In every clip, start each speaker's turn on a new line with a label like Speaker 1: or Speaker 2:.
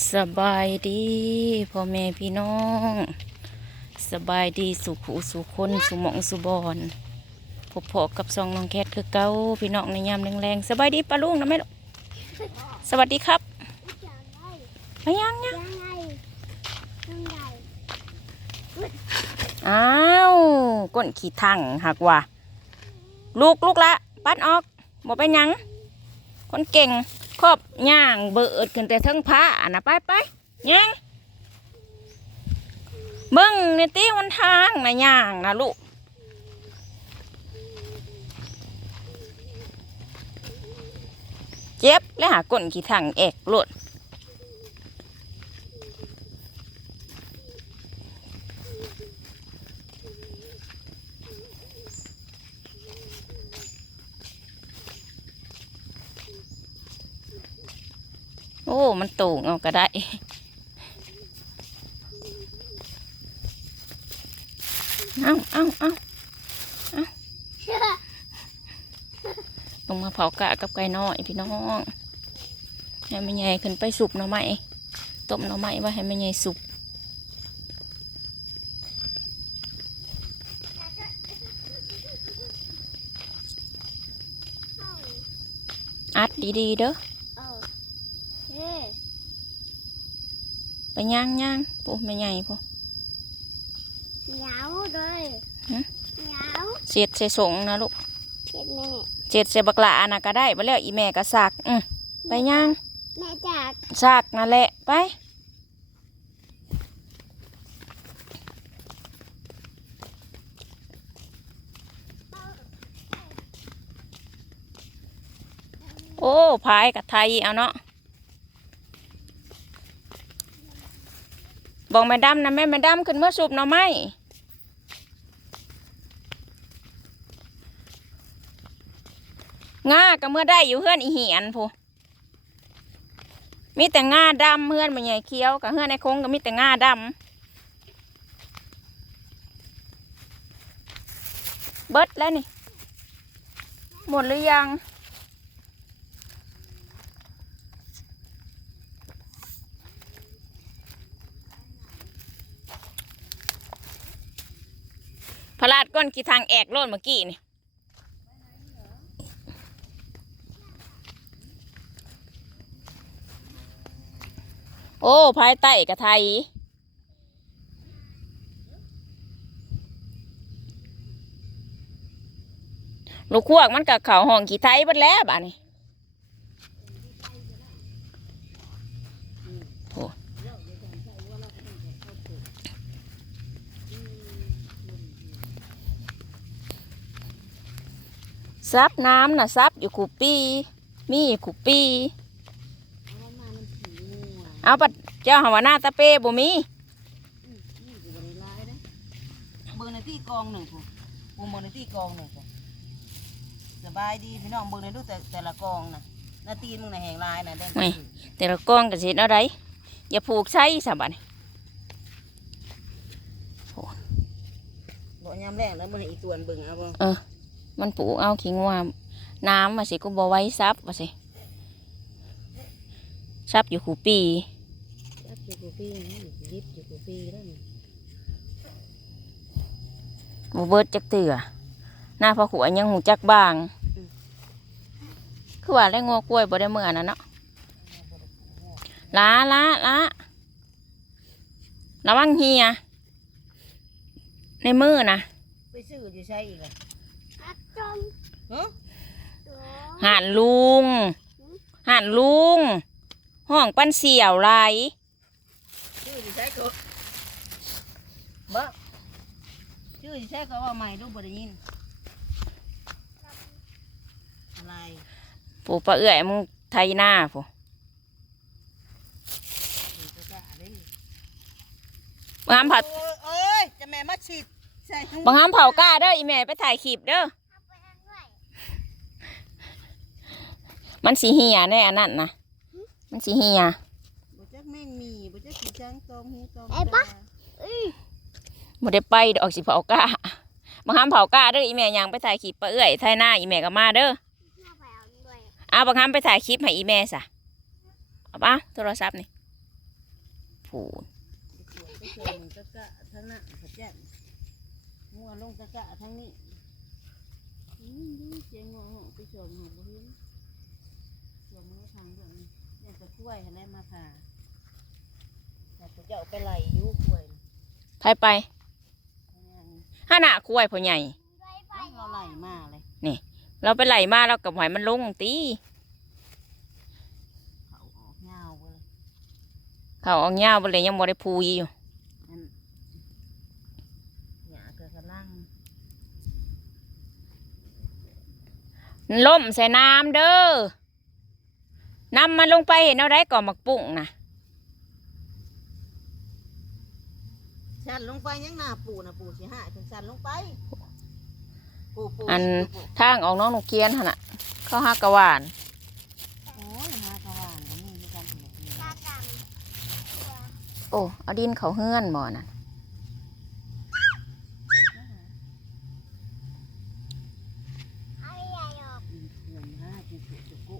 Speaker 1: สบายดีพ่อแม่พี่น้อง สบายดีสุขุสุคนสุมองสุบอนพบพอกับซองน้องแคทคือเก้าพี่น้องในยามแรงๆสบายดีปะลุงนะแม่ลูกสวัสดีครับไปยังยังอ้าวก้นขี้ทังหักว่ะลูกลูกละ ปัดออกบ่เป็นหยัง คนเก่ง ครอบย่างเบิดขึ้นแต่ทั้งผ้านะไปไปย่งเบิ้งในตีวันทางนะย่างนะลูกเจ็บและหากลนขี้ถังเอกโลด โตูงเอาก็ได้เอาเอาเอาเอาลงมาเผากะกับไก่น้อยพี่น้องให้แม่ใหญ่ขึ้นไปสุกหน่อไม้ต้มหน่อไม้ไว่าให้แม่ใหญ่สุกอัดดีๆเด้อ ไป ย่างย่างปูแม่ใหญ่ปู
Speaker 2: เหงาเลย
Speaker 1: ฮะ
Speaker 2: เหงา
Speaker 1: เสียดใส่สงนะลูก
Speaker 2: เจ็ดแม่
Speaker 1: เจ็ดใส่บักหลานะก็ได้ไปแล้วอีแม่ก็สักอืมไปย่าง
Speaker 2: แม่จาก
Speaker 1: สักนั่นแหละไปโอ้พายกับไทยเอาเนาะ บอกแม่ดำนะแม่แม่ดำขึ้นเมื่อสูบหน่อไม้ง่าก็เมื่อได้อยู่เพื่อนอีเหียนพูมีแต่ง่าดำเพื่อนมันใหญ่เคี้ยวกับเพื่อนในคงก็มีแต่ง่าดำเบิดแล้วนี่ หมดหรือยัง พลาดก้นกี่ทางแอกโลดเมื่อกี้นี่โอ้ภายใต้กระไทยลูกขวกมันกับเขาห้องขี้ไทยบัดแล้วบ้านี่โอ้ ซับน้ำน่ะซับอยู่ขู่ปีมีอยู่ขู่ปี เอาปัดเจ้าหาวาหน้าตะเป้บ่มี
Speaker 3: เบิ่งในที่กองหนึ่งผมผมเบิ่งในที่กองหนึ่งผมสบายดีพี่น้องเบิ่งในดูแต่แต่ละกองนะหนาตีนมึงในะแหงลายนะแดง
Speaker 1: ไม่แต่ละกล้องก็สิเฮ็ดเอาไรอย่าผูกใส่สบัดนี่
Speaker 3: บ่ยามแรงแล้วมึงอีตัวนเบิ่งเอาบ่
Speaker 1: มันผูกเอาขิงว่าน้ำมาสิก็บ่ไว้ซับว่าสิซับอยู่ขู่ปี
Speaker 3: รับอยู่กูพี่นี่ยิบอยู่กูพี่แล้วนี่
Speaker 1: บ่เบิดจักเตือหน้าพอขวยังหูจักบาง คือว่าได้งัวกล้วยบ่ได้เมื่อน่ะเนาะล้าล้าล้าระวังเฮียในมือนะ
Speaker 3: ไปซื้ออยู่ใช่อีกอะ
Speaker 2: อัดจม
Speaker 3: ฮะ
Speaker 2: ตัว
Speaker 1: หานลุงหานลุง ห้องปั้นเสี่ยวไร
Speaker 3: ซื้ออยู่ใช่ก็บ่ซื้ออยู่ใช่ก็ว่าใหม่รูปบ่ได้ยินอะไร
Speaker 1: ปูปลาเอื่อยมึงไทยหน้าปู
Speaker 3: ถึงจะกล้าเด้
Speaker 1: บางคำเผา
Speaker 3: โอ้ยเอ้ยจะแม่มาฉีดใส่ถุง
Speaker 1: บางคำเผากล้าเด้ออีแม่ไปถ่ายคลิปเด้อ
Speaker 2: เอาไปทางด้วย
Speaker 1: มันสีเหียแน่อันนั้นนะมันสีเหีย
Speaker 3: บ่จักแม่งมีบ่จักสีช้างตองหูตอง
Speaker 2: ไอ้ปะอื้อ
Speaker 1: บ่ได้ไปดอกสิเผากล้าบางคำเผากล้าเด้ออีแม่ยังไปถ่ายคลิปปลาเอื่อยไทยหน้าอีแม่ก็มาเด้อ
Speaker 2: เอาไปเอาด้วย
Speaker 1: เอาบางคำไปถ่ายคลิปให้อีแม่ซะเอาปะโทรศัพท์นี่
Speaker 2: เผู
Speaker 1: น
Speaker 3: ไปเชิญตะกะทั้งนั้นเขาแจ้งงัวลงตะกะทั้งนี้อืมดูเสียงงัวไปเชิญหัวบ่ เห็นเสียงมันทางเรื่องนี้เนี่ยจะกล้วยให้ได้มาผ่าแต่จะเอาไปไหลอยู่กล้วย
Speaker 1: ไปไปห้าหน้าคุ้ยพ่อใหญ่
Speaker 3: เราไหลมาเลย
Speaker 1: เราไปไหลมาแล้วกับหอยมันลงตี
Speaker 3: เขาออกเงาไปเลย
Speaker 1: เขาเอาเงาไปเลยยังบ่ได้พูยอยู่
Speaker 3: นั่นหยาเกิดกระลัง
Speaker 1: ล่มใส่น้ำเด้อ น้ำมันลงไปเห็นเอาได้ก่อนมักปุ้งนะ
Speaker 3: ชันลงไปยังหน้าปูนะปูสิหายถึงชันลงไปปูปู
Speaker 1: อัน
Speaker 3: ปู
Speaker 1: ทางออกน้องหนูเกียนหั่นน่ะเข้าหักกะหวาน
Speaker 3: โอ้ยหากระวานก็มีด้วยกันหมดนี่
Speaker 2: ตาด
Speaker 1: โอ้เอาดินเขาเฮือนบ่น่ะำ
Speaker 2: ให้ใหญ่ออก
Speaker 3: ดินเถื่อนห้าจิสุจุกุ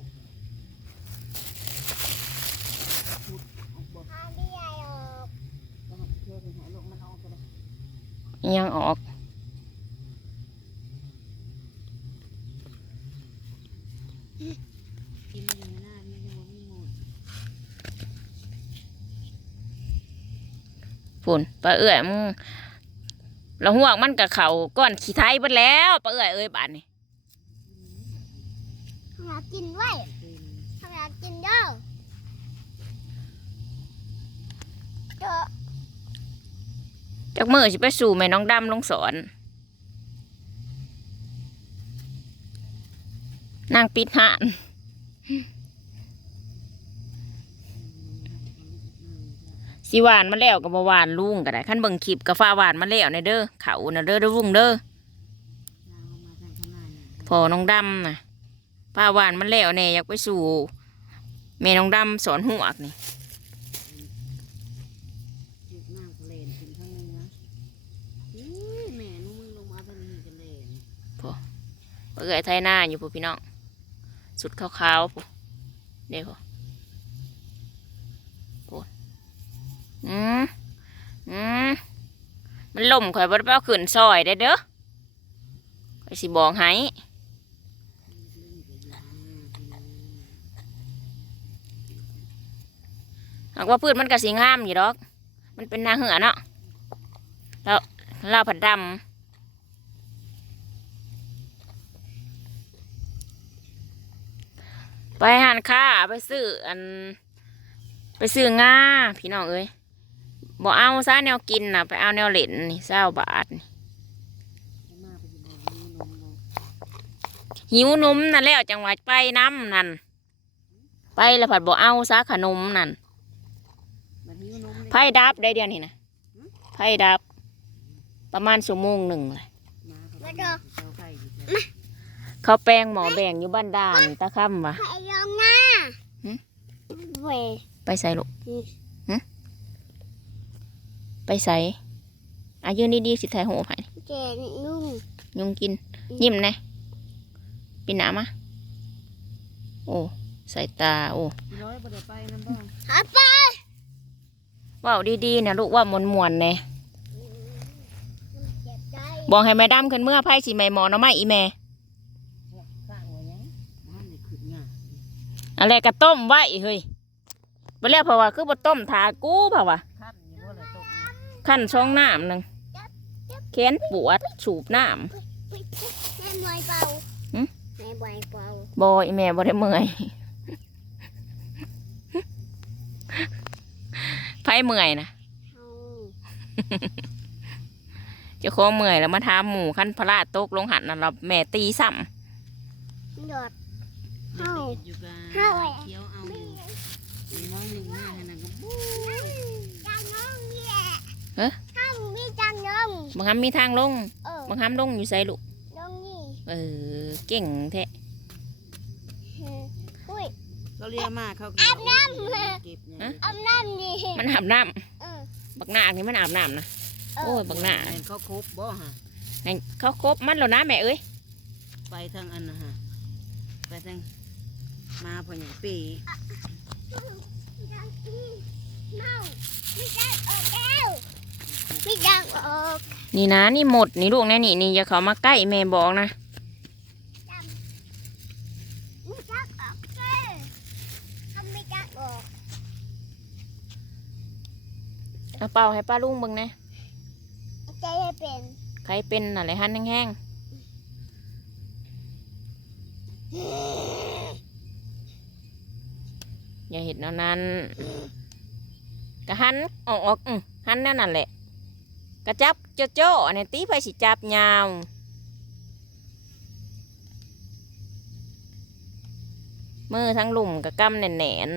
Speaker 3: พุดออกบด
Speaker 2: ให้ใหญ่ออก
Speaker 3: ก็เชื่อถึงหายลงมันเอาไปเลย
Speaker 1: อิห ยังออกฝุ่นปลาเอื้อยมึงละห่วงมันกับเขาก้อนขี้ไทยเบิดแล้วปลาเอื้อยเอ้ยบาดนี่
Speaker 2: อยากกินไว้
Speaker 3: เป็น
Speaker 2: อยากกินเด้อเจอ
Speaker 1: จากมือสิไปสู่แม่น้องดำลงสอน นางปิดหานสิหวานมาแล้วก็บ่หวานลุงก็ได้ขั้นเบิ่งคลิปก็ฟ้าหวานมาแล้วในเด้อเขาน่ะเด้อเด้อลุงเด้อ
Speaker 3: น้ำมาทางข้างหน้าเนี่ย
Speaker 1: พอน้องดำน่ะฟ้าหวานมาแล้วแน่อยากไปสู่แม่น้องดำสอนหัวกนี่
Speaker 3: จุดน้ำก็เลนขึ้นข้างเหนื้ออุ้ยแม่หนูมึงลงมาทางนี้กันเลน
Speaker 1: เปื่อยไทยหน้าอยู่พูพี่น้องสุดขาวๆพูเดี๋ยวพูพูอืมอืมมันล่มข่อยบ่ได้ไปเอาขึ้นซอยได้เด้อข่อยสิบอกให้หากว่าพืชมันก็สีงามอยู่ดอก มันเป็นนาเหือเนาะแล้วลาผัดดำ ไปหันค่าไปซื้ออัน ไปซื้องาพี่น้องเอ้ยบ่เอาซะแนวกินน่ะไปเอาแนวเล่นนี่เศร้าบาทนี่
Speaker 3: มาไปอยู่บ่มีนมเนาะ
Speaker 1: หิวนมนั่นแล้วจังหวะไปน้ำนั่นไปล้วผัดบ่เอาซะขนมนั่นไพ่ดับได้เดียวนี่นะไพ่ดับ ประมาณชั่วโมงหนึ่งเลย
Speaker 3: มา เขาเจ้าไข่อยู่แท้
Speaker 1: เขาแปลงหมอแบ่งอยู่บ้านด่านตะค่ำวะ
Speaker 2: ให้ลองหน้า
Speaker 1: หึ
Speaker 2: เว้ย
Speaker 1: ไปใส่ลูก
Speaker 2: อืม
Speaker 1: หึไปใส่อายุนี่ดีๆสิไทยโหไผ่
Speaker 2: เจนนุ่ง
Speaker 1: ยุงกิน ยิ้มนะปีหนามะโอ้ใส่ตาโอ้
Speaker 3: พี่ร้อยบ่ได้ไปนำบ้าง
Speaker 2: หาปลา
Speaker 1: ว้าวดีๆนะลูกว่ามวนมวนๆเน่
Speaker 2: เจ็บใจ
Speaker 1: บอกให้แม่ดำขึ้นเมื่อไพ่สิแม่หมอเนาะไม่อีแม่
Speaker 3: ข้างหัวยังบ้านนี่ขึ้นง่าย
Speaker 1: อะไรก็ต้มไว้เฮ้ยไปแล้วเพราะว่าคือบ่ต้มทากูเพราะว่า
Speaker 3: ขั้นอยู่บ่เลยตก
Speaker 1: ขั้นช่องน้ำหนึ่งแขนปวดสูบน้
Speaker 2: แม่บอยเป่า
Speaker 1: หึ
Speaker 2: แม่บอยเป่าำ
Speaker 1: บอยแม่บ่ได้เมื่อยไพ่เมื่อยนะ
Speaker 2: เอา
Speaker 1: เจะของเมื่อยแล้วมาทามหมูขั้นพระตกลงหันนั่นเราแม่ตีซ้
Speaker 2: หยด
Speaker 3: เด็กอยู่กัน
Speaker 2: เฮ้ย
Speaker 3: เคี้ยวเอาอยู่อีกน้อยหนึ่งแม่ให้นั่นก็บู๊
Speaker 2: จังน้องนี่แหละ
Speaker 1: เอ๊ะ
Speaker 2: ถ้ามีจังน้องำ
Speaker 1: บางคำมีทางลง
Speaker 2: เออบา
Speaker 1: งคำลงอยู่ใส่ลูก
Speaker 2: น้องนี่
Speaker 1: เออเก่งแท้
Speaker 2: เอออุ้ย
Speaker 3: เขาเรียกมาเขา
Speaker 2: อาบน้ำ
Speaker 3: เก็บเนี่ย
Speaker 2: เอาน้ำดิ
Speaker 1: มันอาบน้
Speaker 2: เออำ
Speaker 1: บักหน้านี่มันอาบน้ำนะ
Speaker 2: เอ
Speaker 1: โอ้
Speaker 2: อย
Speaker 1: บักหน้า
Speaker 3: แม่นเขาครบบ่ฮะ
Speaker 1: ให้เขาครบมันแล้วนะแม่เอ้ย
Speaker 3: ไปทางอันนะฮะไปทาง มาพออย่างปี
Speaker 2: อยากกินน้องไม่ออก
Speaker 1: นี่นะนี่หมดนี่ลูกนะนี่นี่อย่าเขามาใกล้แม่บอกนะ
Speaker 2: ไม่จักออกเจ้ทำไม่จักออก
Speaker 1: เอาเป่าให้ป้าลุงบิ่งนะ
Speaker 2: ใจให้เป็น
Speaker 1: ใครเป็นอะไรหันแห้งๆ อย่าเห็นเอานั้นก็หันออกออกหันแนั่นนั่นแหละกระจับโจโจ้อันนี้ตีไปสิจับยาวมือทั้งหลุมกับกำแน่น